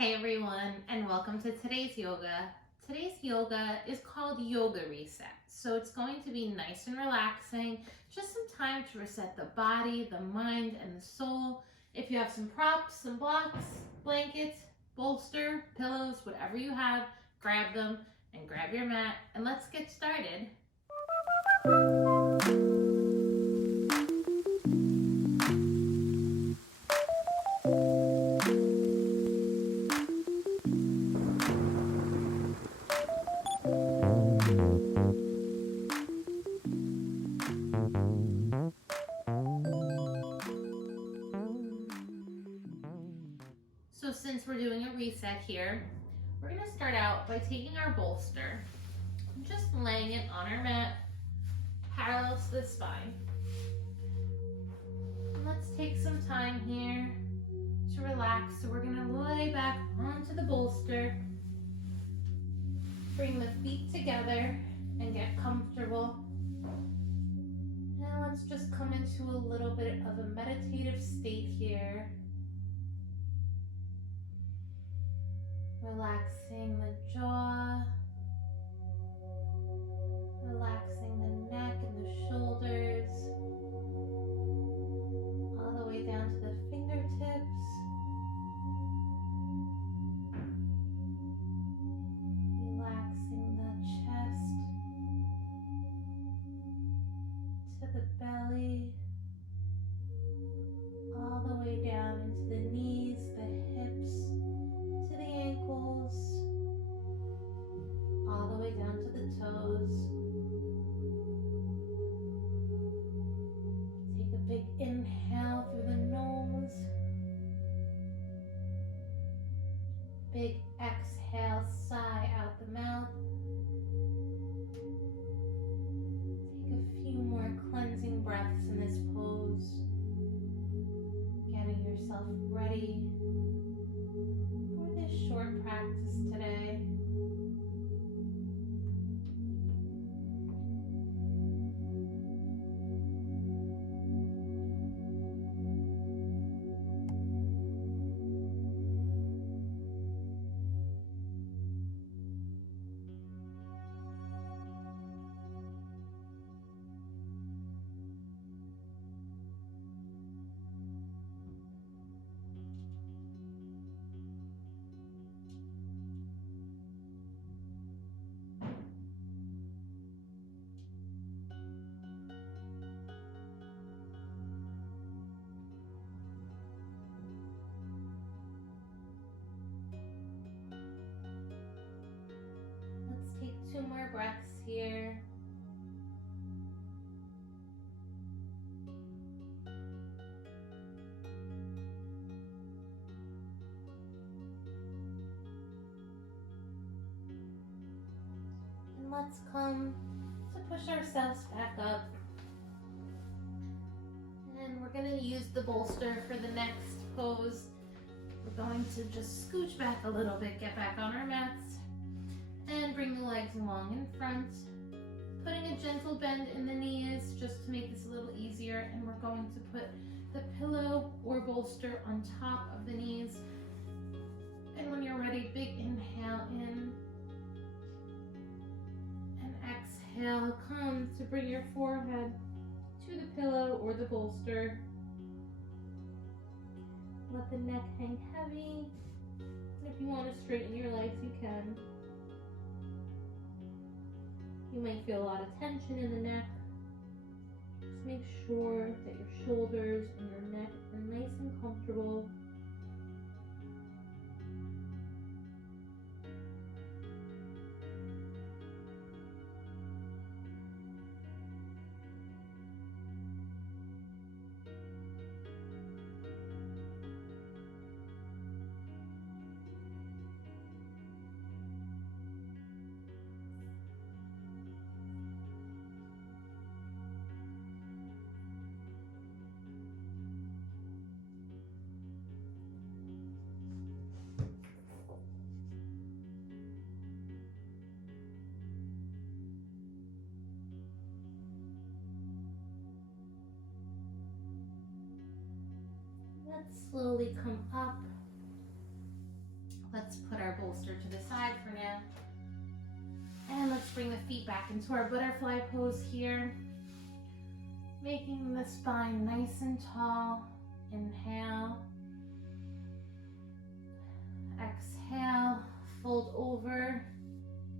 Hey everyone, and welcome to today's yoga. Today's yoga is called Yoga Reset. So it's going to be nice and relaxing, just some time to reset the body, the mind, and the soul. If you have some props, some blocks, blankets, bolster, pillows, whatever you have, grab them and grab your mat, and let's get started. So since we're doing a reset here, we're going to start out by taking our bolster and just laying it on our mat, parallel to the spine. And let's take some time here to relax. So we're going to lay back onto the bolster, bring the feet together and get comfortable. Now let's just come into a little bit of a meditative state here. Relaxing the jaw, relaxing the neck and the shoulders, all the way down to the fingertips. Relaxing the chest to the belly, all the way down into the knees, the hips, to the ankles, all the way down to the toes. Take a big inhale through the nose. Big exhale, sigh out the mouth. Take a few more cleansing breaths in this pose. Getting yourself ready for this short practice today. Let's take 2 more breaths here. And let's come to push ourselves back up. And we're going to use the bolster for the next pose. We're going to just scooch back a little bit, get back on our mats, and bring the legs along in front. Putting a gentle bend in the knees just to make this a little easier. And we're going to put the pillow or bolster on top of the knees. And when you're ready, big inhale in. And exhale, come to bring your forehead to the pillow or the bolster. Let the neck hang heavy. And if you want to straighten your legs, you can. You might feel a lot of tension in the neck. Just make sure that your shoulders and your neck are nice and comfortable. Let's slowly come up Let's put our bolster to the side for now. And let's bring the feet back into our butterfly pose here. Making the spine nice and tall. Inhale. Exhale. Fold over.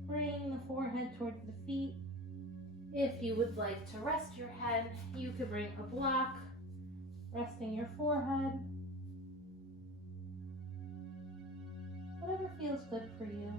Bring the forehead towards the feet. If you would like to rest your head, you could bring a block, resting your forehead. Whatever feels good for you.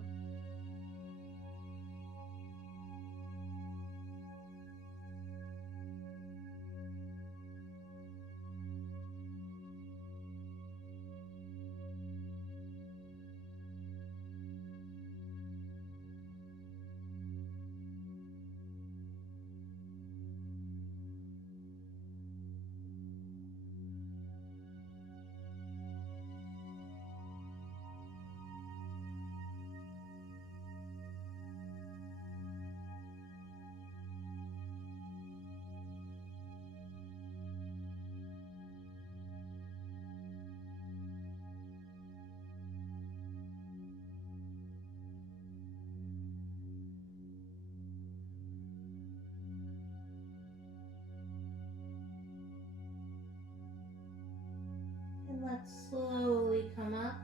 And let's slowly come up,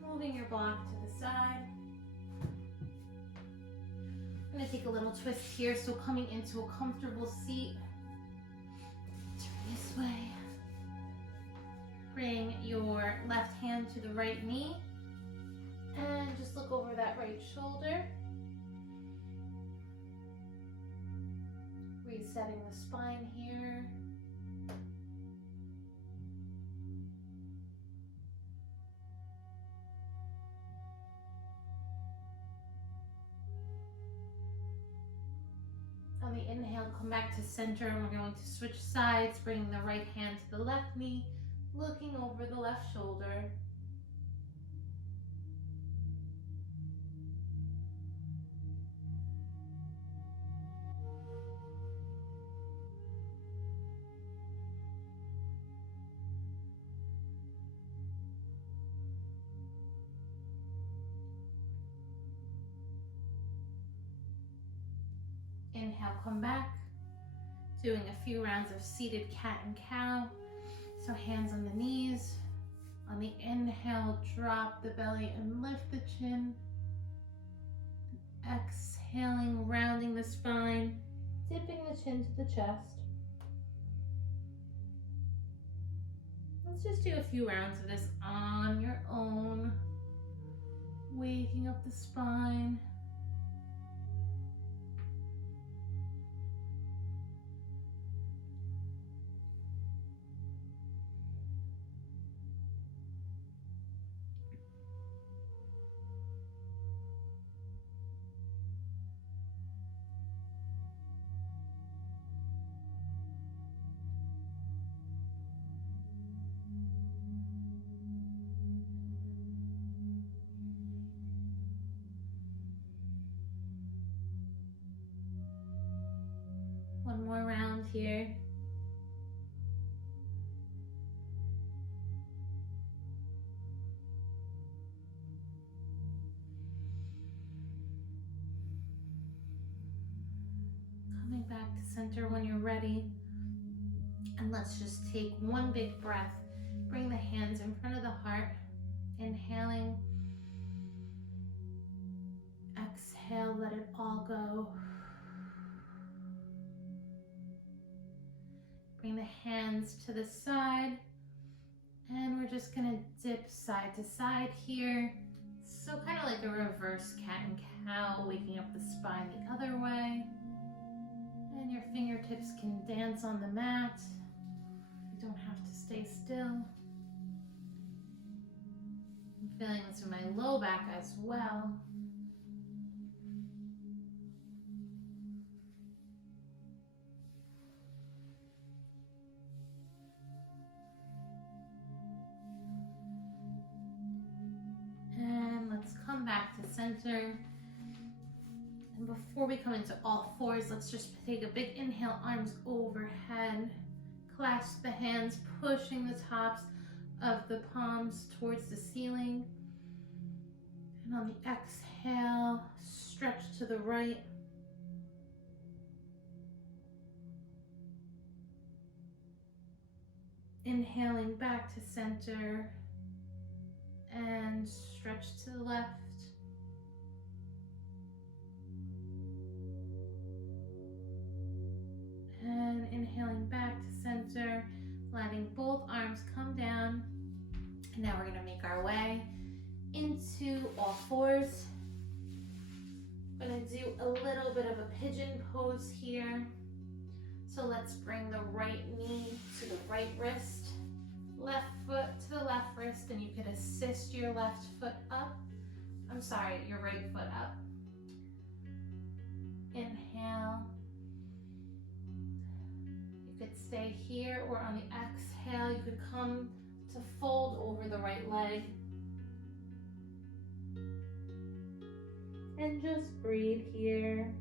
moving your block to the side. I'm going to take a little twist here, so coming into a comfortable seat. Turn this way. Bring your left hand to the right knee and just look over that right shoulder. Resetting the spine here. On the inhale, come back to center, and we're going to switch sides, bringing the right hand to the left knee, looking over the left shoulder. Inhale, come back. Doing a few rounds of seated cat and cow. So hands on the knees. On the inhale, drop the belly and lift the chin. Exhaling, rounding the spine, dipping the chin to the chest. Let's just do a few rounds of this on your own. Waking up the spine. One more round here. Coming back to center when you're ready. And let's just take one big breath. Bring the hands in front of the heart. Inhaling. Exhale, let it all go. Bring the hands to the side, and we're just gonna dip side to side here. So kind of like a reverse cat and cow, waking up the spine the other way. And your fingertips can dance on the mat. You don't have to stay still. I'm feeling this in my low back as well. Come back to center. And before we come into all fours, let's just take a big inhale, arms overhead. Clasp the hands, pushing the tops of the palms towards the ceiling. And on the exhale, stretch to the right. Inhaling back to center and stretch to the left. And inhaling back to center, letting both arms come down. And now we're going to make our way into all fours. I'm going to do a little bit of a pigeon pose here. So let's bring the right knee to the right wrist, left foot to the left wrist, and you could assist your left foot up. Your right foot up. Inhale. You could stay here, or on the exhale, you could come to fold over the right leg. And just breathe here.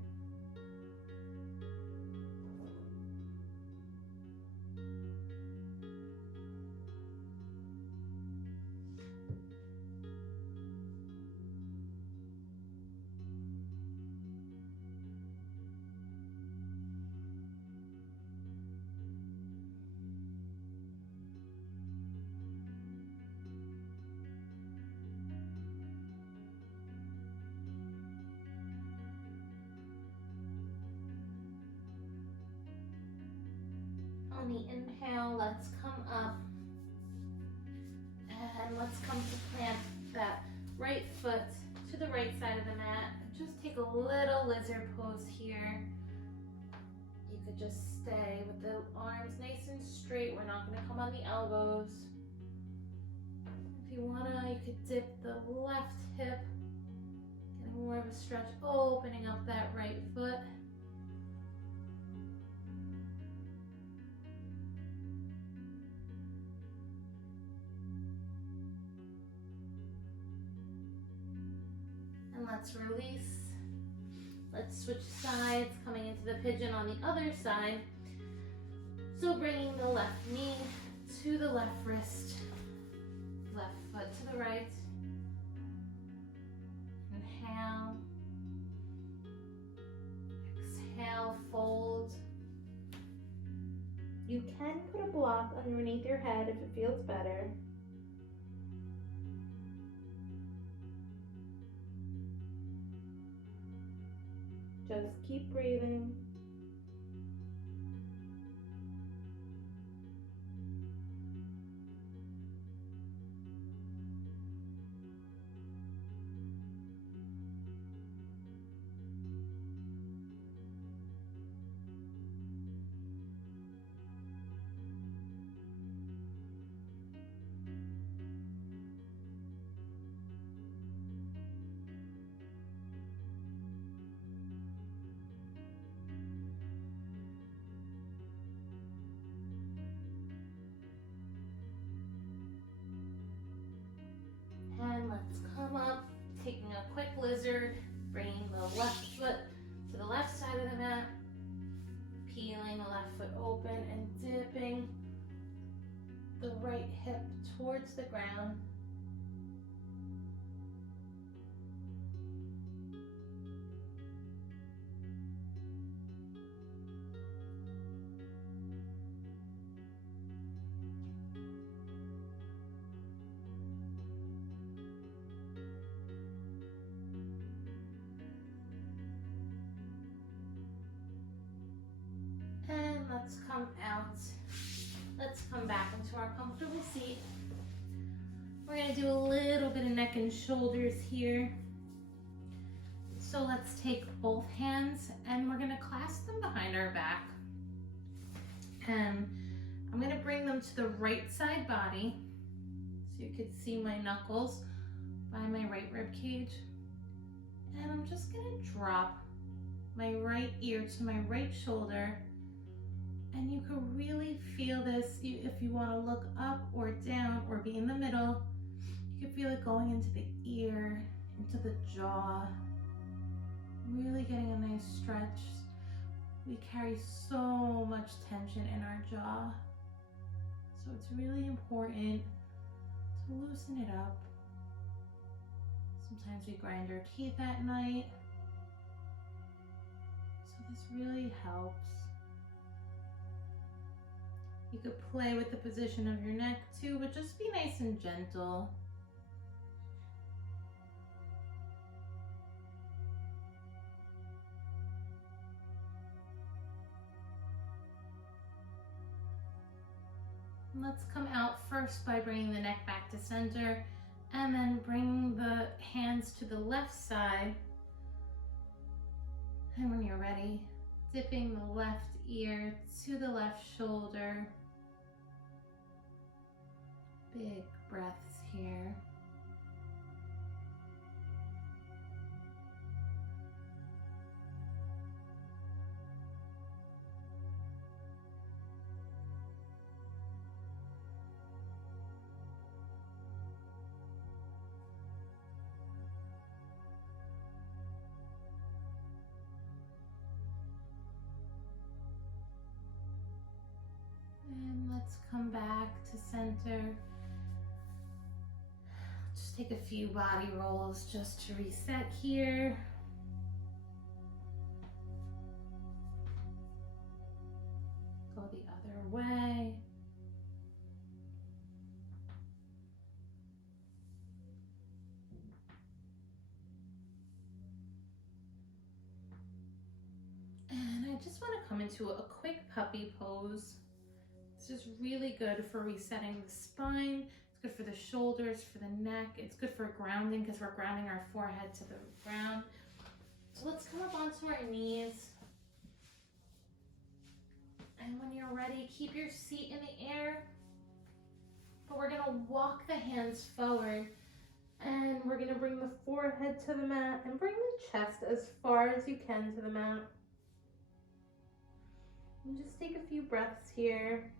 On the inhale, let's come up and let's come to plant that right foot to the right side of the mat. Just take a little lizard pose here. You could just stay with the arms nice and straight. We're not going to come on the elbows. If you want to, you could dip the left hip, get more of a stretch, opening up that right foot. Let's release. Let's switch sides, coming into the pigeon on the other side. So bringing the left knee to the left wrist, left foot to the right. Inhale. Exhale, fold. You can put a block underneath your head if it feels better. Just keep breathing. And let's come up, taking a quick lizard, bringing the left foot to the left side of the mat, peeling the left foot open and dipping the right hip towards the ground. And let's come out. Let's come back into our comfortable seat. We're going to do a little bit of neck and shoulders here. So let's take both hands and we're going to clasp them behind our back. And I'm going to bring them to the right side body. So you could see my knuckles by my right rib cage. And I'm just going to drop my right ear to my right shoulder. And you can really feel this if you want to look up or down or be in the middle. You can feel it going into the ear, into the jaw. Really getting a nice stretch. We carry so much tension in our jaw. So it's really important loosen it up. Sometimes we grind our teeth at night, so this really helps. You could play with the position of your neck too, but just be nice and gentle. Let's come out first by bringing the neck back to center, and then bring the hands to the left side. And when you're ready, dipping the left ear to the left shoulder. Big breaths here. And let's come back to center. Just take a few body rolls just to reset here. Go the other way. And I just want to come into a quick puppy pose. This is really good for resetting the spine. It's good for the shoulders, for the neck. It's good for grounding because we're grounding our forehead to the ground. So let's come up onto our knees. And when you're ready, keep your seat in the air. But we're going to walk the hands forward. And we're going to bring the forehead to the mat and bring the chest as far as you can to the mat. And just take a few breaths here.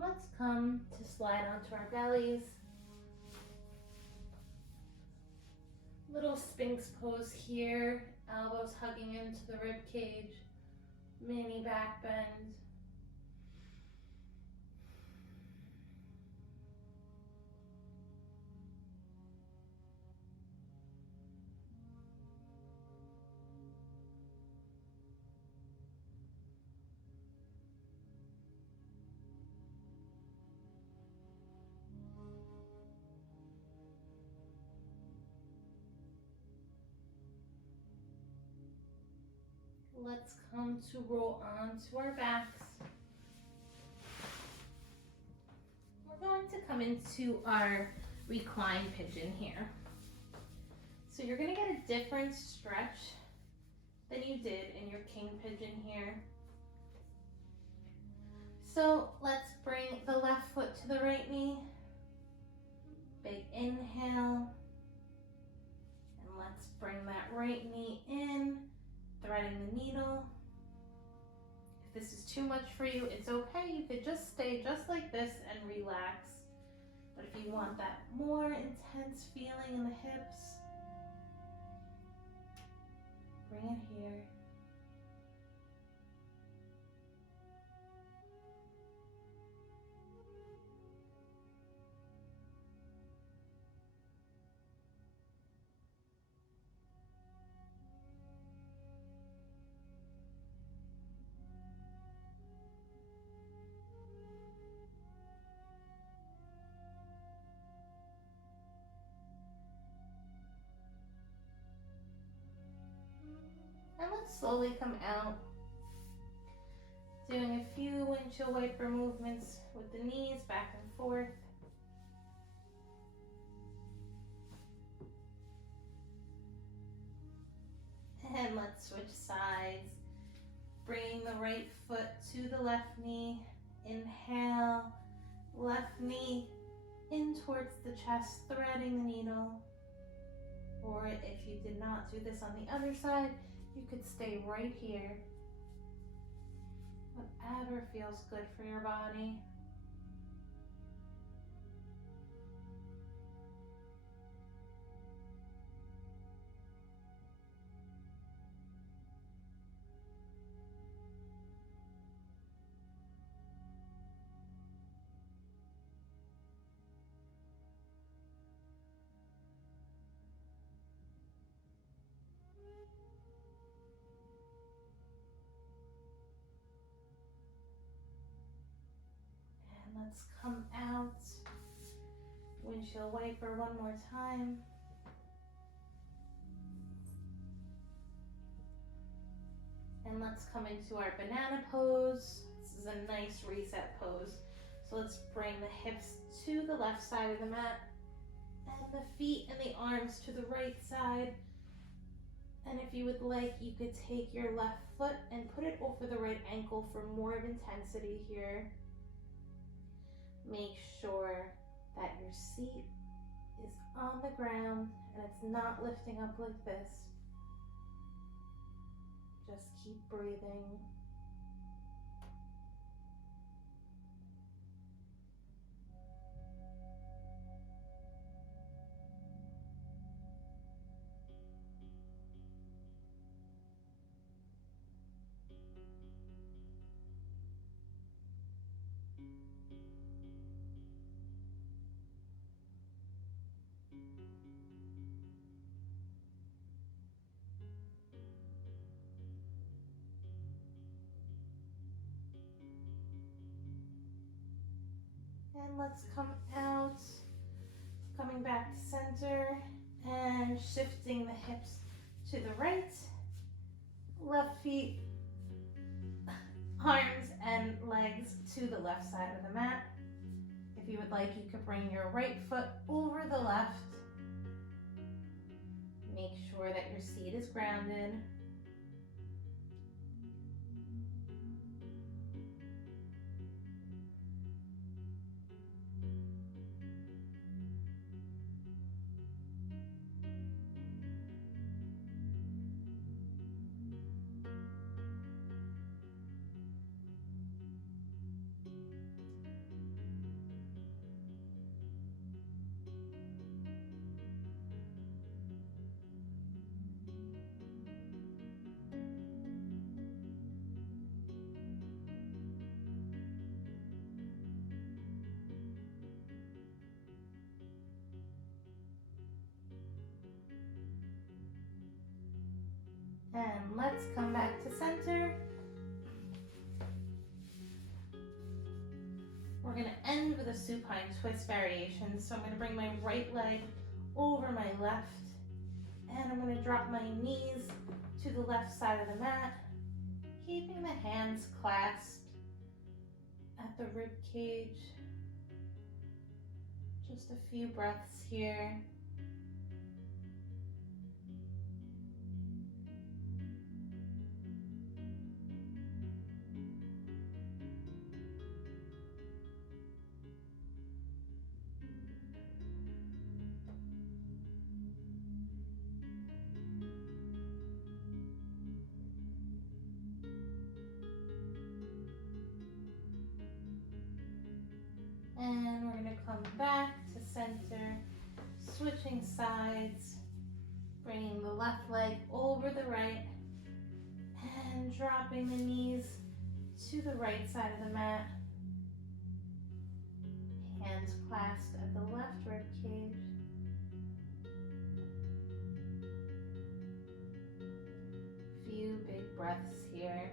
Let's come to slide onto our bellies. Little Sphinx pose here, elbows hugging into the rib cage, mini back bend. Let's come to roll onto our backs. We're going to come into our recline pigeon here. So you're going to get a different stretch than you did in your king pigeon here. So let's bring the left foot to the right knee. Big inhale. And let's bring that right knee in. Threading the needle. If this is too much for you, it's okay. You could just stay just like this and relax. But if you want that more intense feeling in the hips, bring it here. And let's slowly come out, doing a few windshield wiper movements with the knees back and forth. And let's switch sides. Bringing the right foot to the left knee. Inhale, left knee in towards the chest, threading the needle. Or if you did not do this on the other side, you could stay right here. Whatever feels good for your body. Let's come out. Windshield wiper one more time. And let's come into our banana pose. This is a nice reset pose. So let's bring the hips to the left side of the mat and the feet and the arms to the right side. And if you would like, you could take your left foot and put it over the right ankle for more of intensity here. Make sure that your seat is on the ground and it's not lifting up like this. Just keep breathing. And let's come out, coming back to center and shifting the hips to the right, left feet, arms and legs to the left side of the mat. If you would like, you could bring your right foot over the left. Make sure that your seat is grounded. And let's come back to center. We're going to end with a supine twist variation. So I'm going to bring my right leg over my left, and I'm going to drop my knees to the left side of the mat, keeping the hands clasped at the rib cage. Just a few breaths here. And we're going to come back to center, switching sides, bringing the left leg over the right, and dropping the knees to the right side of the mat. Hands clasped at the left rib cage. Few big breaths here.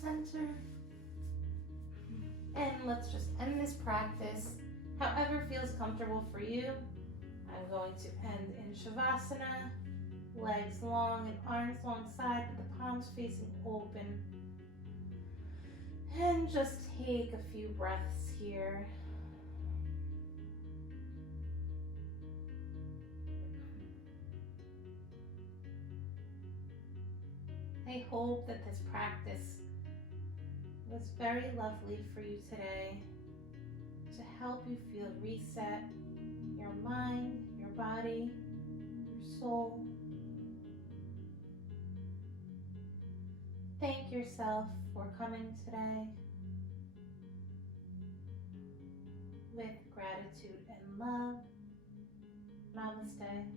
center. And let's just end this practice however feels comfortable for you. I'm going to end in Shavasana, legs long and arms long side with the palms facing open. And just take a few breaths here. I hope that this practice was very lovely for you today to help you feel reset your mind, your body, your soul. Thank yourself for coming today with gratitude and love. Namaste.